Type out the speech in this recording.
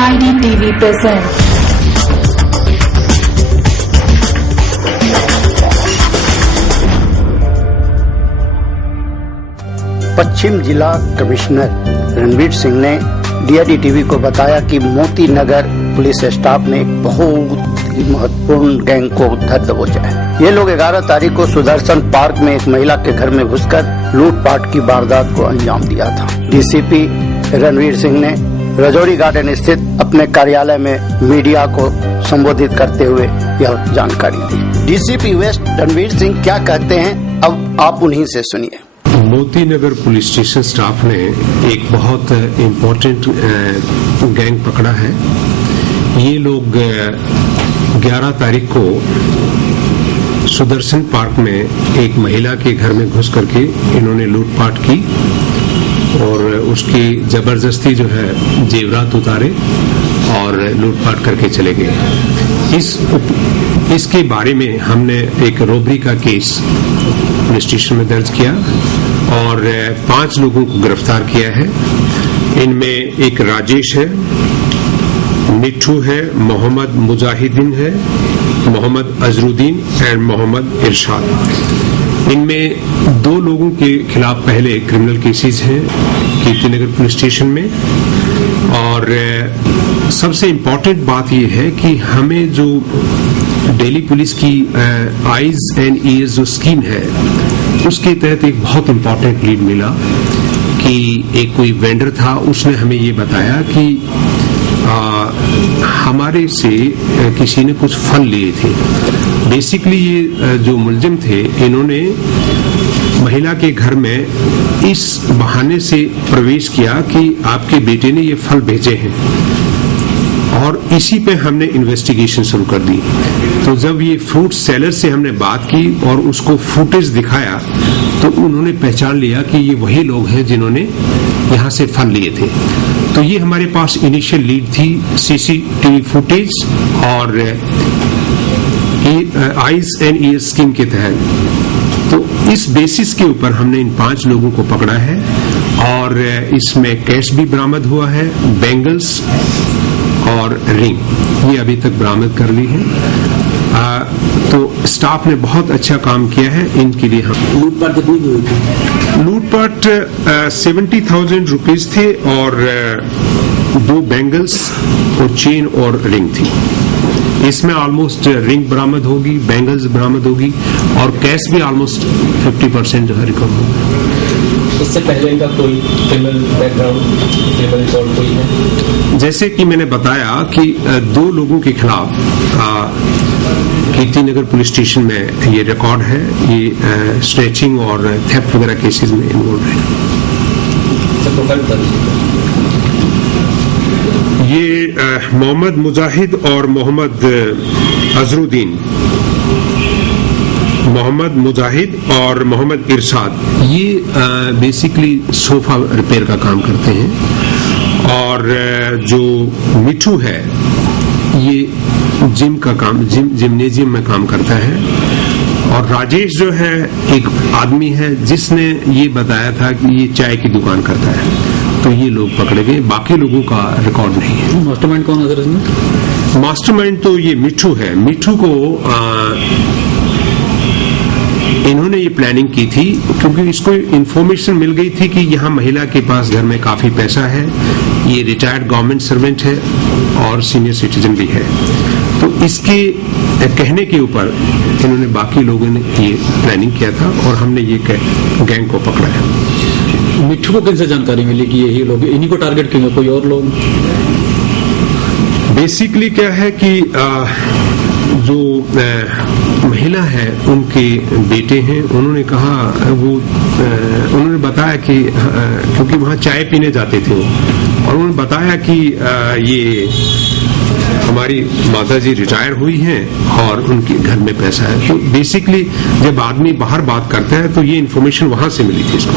DID-TV presents पश्चिम जिला commissioner Ranveer Singh ने DID-TV को बताया कि मोती नगर पुलिस स्टाफ ने एक बहुत ही महत्वपूर्ण गैंग को धर दबोचा है। ये लोग 11 तारीख को सुदर्शन पार्क में एक महिला के घर में घुसकर लूटपाट की वारदात को अंजाम दिया था। DCP रणवीर सिंह ने रजौरी गार्डन स्थित अपने कार्यालय में मीडिया को संबोधित करते हुए यह जानकारी दी। DCP वेस्ट रणवीर सिंह क्या कहते हैं, अब आप उन्हीं से सुनिए। Moti Nagar police station staff ने एक बहुत इम्पोर्टेंट गैंग पकड़ा है। ये लोग 11 तारीख को सुदर्शन पार्क में एक महिला के घर में घुस करके इन्होंने लूटपाट की और उसकी जबरदस्ती जो है जेवरात उतारे और लूटपाट करके चले गए। इसके बारे में हमने एक रॉबरी का केस पुलिस स्टेशन में दर्ज किया और 5 लोगों को गिरफ्तार किया है। इनमें एक राजेश है, मिठू है, मोहम्मद मुजाहिदीन है, मोहम्मद अजरुद्दीन एंड मोहम्मद इरशाद। इनमें 2 लोगों के खिलाफ पहले क्रिमिनल केसेस हैं कीर्तिनगर पुलिस स्टेशन में। और सबसे इम्पोर्टेंट बात यह है कि हमें जो दिल्ली पुलिस की आईज एंड ईयर्स जो स्कीम है उसके तहत एक बहुत इम्पोर्टेंट लीड मिला कि एक कोई वेंडर था, उसने हमें ये बताया कि हमारे से किसी ने कुछ फल लिए थे। बेसिकली ये जो मुलजिम थे इन्होंने महिला के घर में इस बहाने से प्रवेश किया कि आपके बेटे ने ये फल भेजे हैं और इसी पे हमने इन्वेस्टिगेशन शुरू कर दी। तो जब ये फ्रूट सेलर से हमने बात की और उसको फुटेज दिखाया तो उन्होंने पहचान लिया कि ये वही लोग हैं जिन्होंने यहाँ से फल लिए थे। तो ये हमारे पास इनिशियल लीड थी CCTV फुटेज और आईज एंड ईयर्स स्कीम के तहत। तो इस बेसिस के ऊपर हमने इन 5 लोगों को पकड़ा है और इसमें कैश भी बरामद हुआ है, बैंगल्स और रिंग ये अभी तक बरामद कर ली है। तो स्टाफ ने बहुत अच्छा काम किया है। इनके लिए हम लूटपाट कितनी की हुई थी? लूटपाट 70,000 रुपीज थे और 2 बैंगल्स और चेन और रिंग थी। इसमें ऑलमोस्ट रिंग बरामद होगी, बैंगल्स बरामद होगी और कैश भी ऑलमोस्ट 50% जो है रिकवर होगा। इससे पहले इनका कोई क्रिमिनल बैकग्राउंड, क्रिमिनल रिकॉर्ड कोई है? जैसे कि मैंने बताया कि 2 लोगों के खिलाफ कीर्तिनगर पुलिस स्टेशन में ये रिकॉर्ड है। ये स्ट्रेचिंग और थेफ्ट वगैरह केसेस में इन्वॉल्व है। ये मोहम्मद मुजाहिद और मोहम्मद अजरुद्दीन, मोहम्मद मुजाहिद और मोहम्मद इरशाद ये बेसिकली सोफा रिपेयर का काम करते हैं और जो मिठू है ये जिम का काम जिम्नेजियम में काम करता है और राजेश जो है एक आदमी है जिसने ये बताया था कि ये चाय की दुकान करता है। तो ये लोग पकड़े गए, बाकी लोगों का रिकॉर्ड नहीं है। मास्टरमाइंड कौन है इसमें? मास्टरमाइंड तो ये मिठू है। मिठू को इन्होंने ये प्लानिंग की थी क्योंकि इसको इन्फॉर्मेशन मिल गई थी कि यहाँ महिला के पास घर में काफी पैसा है, ये रिटायर्ड गवर्नमेंट सर्वेंट है और सीनियर सिटीजन भी है। तो इसके कहने के ऊपर इन्होंने बाकी लोगों ने ये प्लानिंग किया था और हमने ये गैंग को पकड़ा है। मिठू को किनसे जानकारी मिली कि यही लोग, इन्हीं को टारगेट किए, कोई और लोग? बेसिकली क्या है कि जो महिला है उनके बेटे हैं, उन्होंने कहा उन्होंने बताया कि क्योंकि वहाँ चाय पीने जाते थे वो, और उन्होंने बताया कि ये हमारी माता जी रिटायर हुई हैं और उनके घर में पैसा है। तो बेसिकली जब आदमी बाहर बात करता है तो ये इन्फॉर्मेशन वहां से मिली थी इसको।